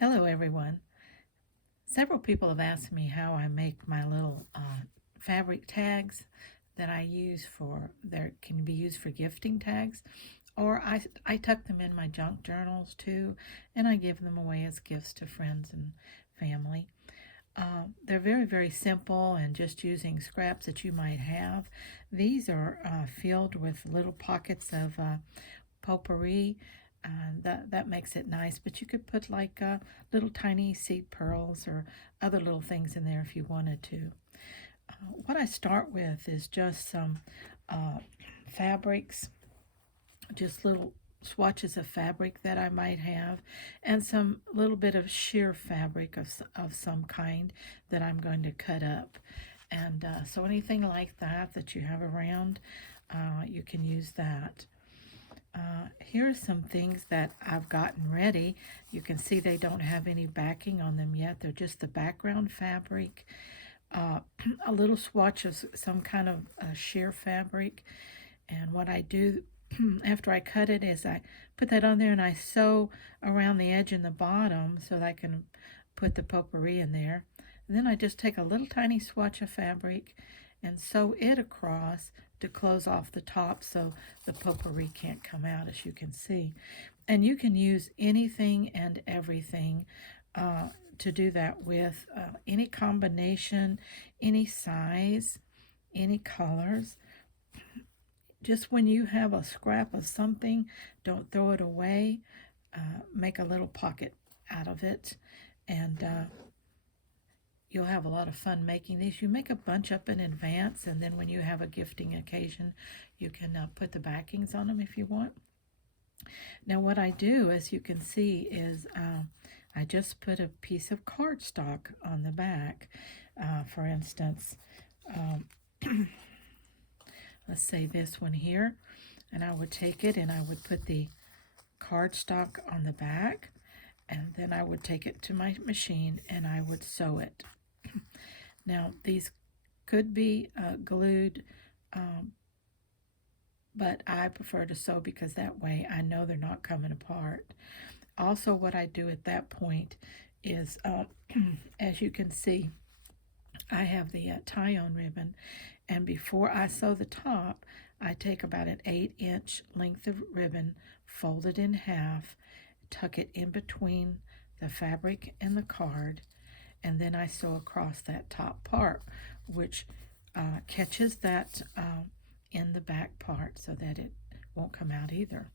Hello, everyone. Several people have asked me how I make my little fabric tags that I use for, there can be used for gifting tags, or I tuck them in my junk journals too, and I give them away as gifts to friends and family. They're very, very simple and just using scraps that you might have. These are filled with little pockets of potpourri. That makes it nice, but you could put like little tiny seed pearls or other little things in there if you wanted to. What I start with is just some uh, fabrics, just little swatches of fabric that I might have, and some little bit of sheer fabric of some kind that I'm going to cut up. And so anything like that you have around, you can use that. Here are some things that I've gotten ready. You can see they don't have any backing on them yet. They're just the background fabric, uh, a little swatch of some kind of sheer fabric. And what I do after I cut it is I put that on there and I sew around the edge and the bottom so that I can put the potpourri in there. And then I just take a little tiny swatch of fabric and sew it across to close off the top so the potpourri can't come out, as you can see. And you can use anything and everything to do that with, any combination, any size, any colors. Just when you have a scrap of something, don't throw it away. Make a little pocket out of it, and you'll have a lot of fun making these. You make a bunch up in advance, and then when you have a gifting occasion, you can put the backings on them if you want. Now what I do, as you can see, is I just put a piece of cardstock on the back. For instance, um, let's say this one here, and I would take it and I would put the cardstock on the back, and then I would take it to my machine and I would sew it. Now these could be glued, um, but I prefer to sew because that way I know they're not coming apart. Also, what I do at that point is, as you can see, I have the tie-on ribbon, and before I sew the top, I take about an 8-inch length of ribbon, fold it in half, tuck it in between the fabric and the card, and then I sew across that top part, which catches that in the back part so that it won't come out either.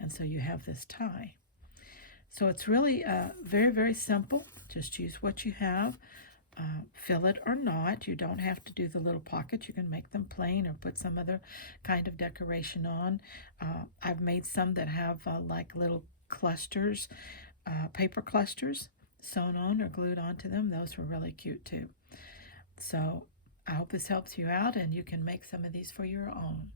And so you have this tie. So it's really very, very simple. Just use what you have. Fill it or not. You don't have to do the little pockets. You can make them plain or put some other kind of decoration on. I've made some that have like little clusters, paper clusters sewn on or glued onto them. Those were really cute too. So I hope this helps you out and you can make some of these for your own.